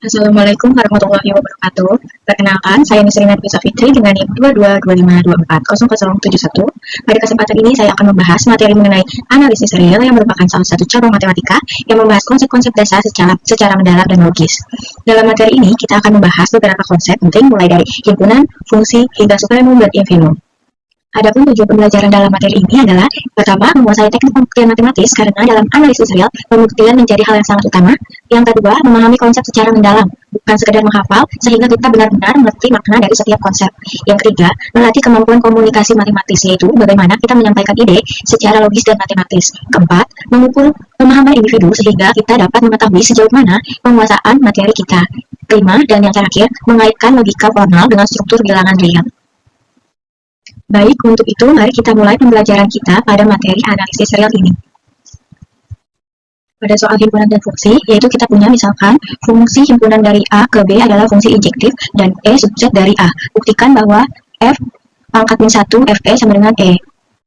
Assalamualaikum warahmatullahi wabarakatuh. Perkenalkan, saya Nisrina Dwi Fitri dengan NIM 2225240071. Pada kesempatan ini saya akan membahas materi mengenai analisis real yang merupakan salah satu cabang matematika yang membahas konsep-konsep dasar secara mendalam dan logis. Dalam materi ini kita akan membahas beberapa konsep penting mulai dari himpunan, fungsi, hingga supremum dan infimum. Adapun tujuan pembelajaran dalam materi ini adalah pertama, menguasai teknik pembuktian matematis karena dalam analisis real, pembuktian menjadi hal yang sangat utama. Yang kedua, memahami konsep secara mendalam, bukan sekedar menghafal, sehingga kita benar-benar mengerti makna dari setiap konsep. Yang ketiga, melatih kemampuan komunikasi matematis, yaitu bagaimana kita menyampaikan ide secara logis dan matematis. Keempat, mengukur pemahaman individu sehingga kita dapat mengetahui sejauh mana penguasaan materi kita. Kelima, dan yang terakhir, mengaitkan logika formal dengan struktur bilangan real. Baik, untuk itu mari kita mulai pembelajaran kita pada materi analisis real ini. Pada soal himpunan dan fungsi, yaitu kita punya misalkan fungsi himpunan dari A ke B adalah fungsi injektif dan E subset dari A. Buktikan bahwa F pangkat min 1 FE sama dengan E.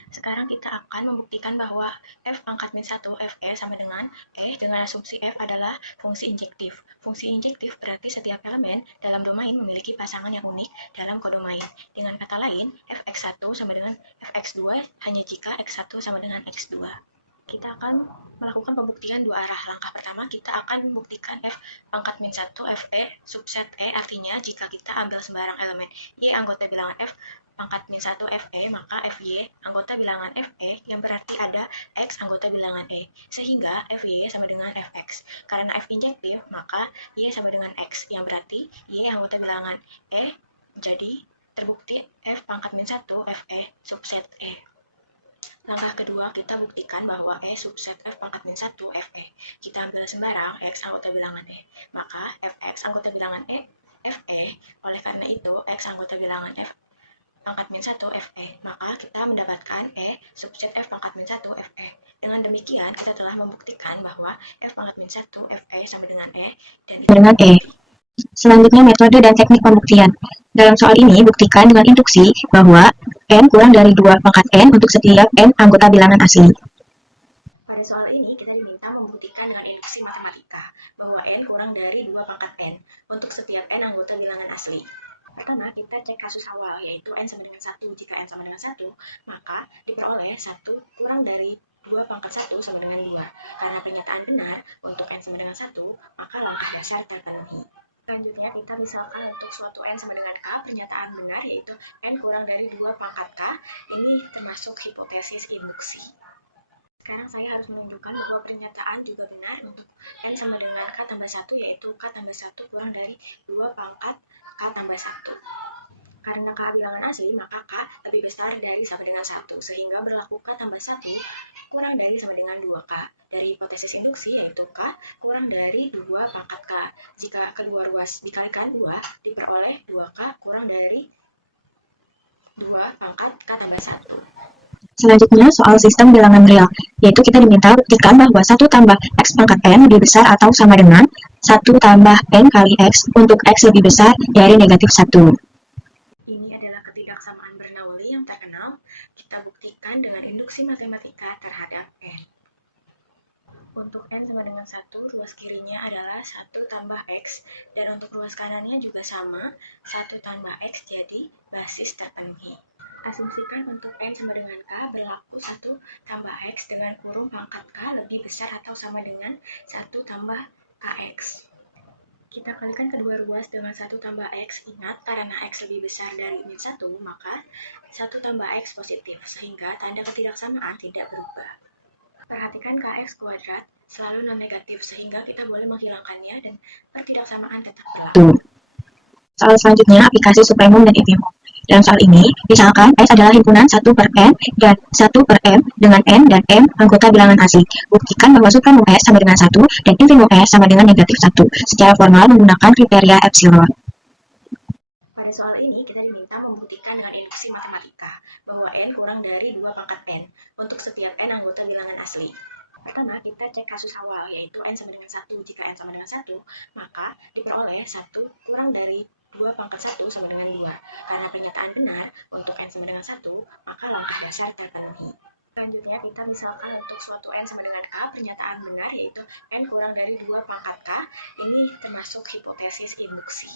Sekarang kita akan membuktikan bahwa f pangkat min 1 Fe sama dengan E dengan asumsi f adalah fungsi injektif. Fungsi injektif berarti setiap elemen dalam domain memiliki pasangan yang unik dalam kodomain. Dengan kata lain, fx1 sama dengan fx2 hanya jika x1 sama dengan x2. Kita akan melakukan pembuktian dua arah. Langkah pertama, kita akan membuktikan f pangkat min 1 Fe subset E, artinya jika kita ambil sembarang elemen Y anggota bilangan f pangkat min 1 Fe, maka Fy anggota bilangan Fe yang berarti ada X anggota bilangan E, sehingga Fy sama dengan Fx. Karena F injektif, maka Y sama dengan X, yang berarti Y anggota bilangan E, jadi terbukti F pangkat min 1 Fe subset E. Langkah kedua, kita buktikan bahwa E subset F pangkat min 1 Fe. Kita ambil sembarang X anggota bilangan E, maka Fx anggota bilangan E Fe, oleh karena itu X anggota bilangan F pangkat min 1 Fe, maka kita mendapatkan E subset F pangkat min 1 Fe. Dengan demikian, kita telah membuktikan bahwa F pangkat min 1 Fe sama dengan E dan itu Dengan E. Selanjutnya, metode dan teknik pembuktian. Dalam soal ini, buktikan dengan induksi bahwa N kurang dari 2 pangkat N untuk setiap N anggota bilangan asli. Pada soal ini, kita diminta membuktikan dengan induksi matematika bahwa N kurang dari 2 pangkat N untuk setiap N anggota bilangan asli. Pertama, kita cek kasus awal, yaitu N sama dengan 1. Jika N sama dengan 1, maka diperoleh 1 kurang dari 2 pangkat 1 sama dengan 2. Karena pernyataan benar untuk N sama dengan 1, maka langkah dasar terpenuhi. Selanjutnya, kita misalkan untuk suatu N sama dengan K, pernyataan benar yaitu N kurang dari 2 pangkat K, ini termasuk hipotesis induksi. Sekarang saya harus menunjukkan bahwa pernyataan juga benar untuk N sama dengan K tambah 1, yaitu K tambah 1 kurang dari 2 pangkat K tambah 1. Karena K bilangan asli, maka K lebih besar dari sama dengan 1, sehingga berlaku K tambah 1 kurang dari sama dengan 2K. Dari hipotesis induksi, yaitu K kurang dari 2 pangkat K. Jika kedua ruas dikalikan 2, diperoleh 2K kurang dari 2 pangkat K tambah 1. Selanjutnya, soal sistem bilangan real, yaitu kita diminta buktikan bahwa 1 tambah X pangkat N lebih besar atau sama dengan 1 tambah N kali X untuk X lebih besar dari negatif 1. Ini adalah ketidaksamaan Bernoulli yang terkenal. Kita buktikan dengan induksi matematika terhadap N. Untuk N sama dengan 1, ruas kirinya adalah 1 tambah X, dan untuk ruas kanannya juga sama, 1 tambah X, jadi basis terpenuhi. Asumsikan untuk N sama dengan K berlaku 1 tambah X dengan kurung pangkat K lebih besar atau sama dengan 1 tambah Kx. Kita kalikan kedua ruas dengan 1 tambah X. Ingat, karena X lebih besar dari min 1, maka 1 tambah X positif, sehingga tanda ketidaksamaan tidak berubah. Perhatikan Kx kuadrat selalu non-negatif, sehingga kita boleh menghilangkannya dan ketidaksamaan tetap berlaku. Soal selanjutnya, aplikasi supremum dan infimum. Dalam soal ini, misalkan S adalah himpunan 1 per N dan 1 per M dengan N dan M anggota bilangan asli. Buktikan bahwa supremum S sama dengan 1 dan infimum S sama dengan negatif 1 secara formal menggunakan kriteria epsilon. Pada soal ini, kita diminta membuktikan dengan induksi matematika bahwa N kurang dari 2 pangkat N untuk setiap N anggota bilangan asli. Pertama, kita cek kasus awal, yaitu N sama dengan 1. Jika N sama dengan 1, maka diperoleh 1 kurang dari 2 pangkat 1 sama dengan 2. Karena pernyataan benar untuk N sama dengan 1, maka langkah dasar terpenuhi. Selanjutnya kita misalkan untuk suatu N sama dengan K, pernyataan benar yaitu N kurang dari 2 pangkat K. Ini termasuk hipotesis induksi.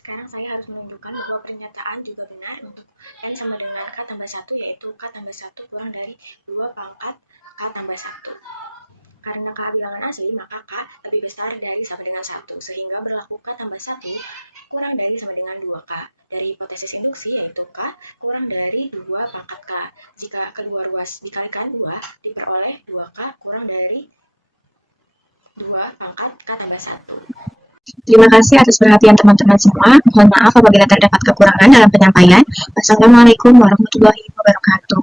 Sekarang saya harus menunjukkan bahwa pernyataan juga benar untuk N sama dengan K tambah 1, yaitu K tambah 1 kurang dari 2 pangkat K tambah 1. Karena K bilangan asli, maka K lebih besar dari sama dengan 1, sehingga berlaku K tambah 1 kurang dari sama dengan 2K. Dari hipotesis induksi, yaitu K kurang dari 2 pangkat K. Jika kedua ruas dikalikan 2, diperoleh 2K kurang dari 2 pangkat K tambah 1. Terima kasih atas perhatian teman-teman semua. Mohon maaf apabila terdapat kekurangan dalam penyampaian. Wassalamualaikum warahmatullahi wabarakatuh.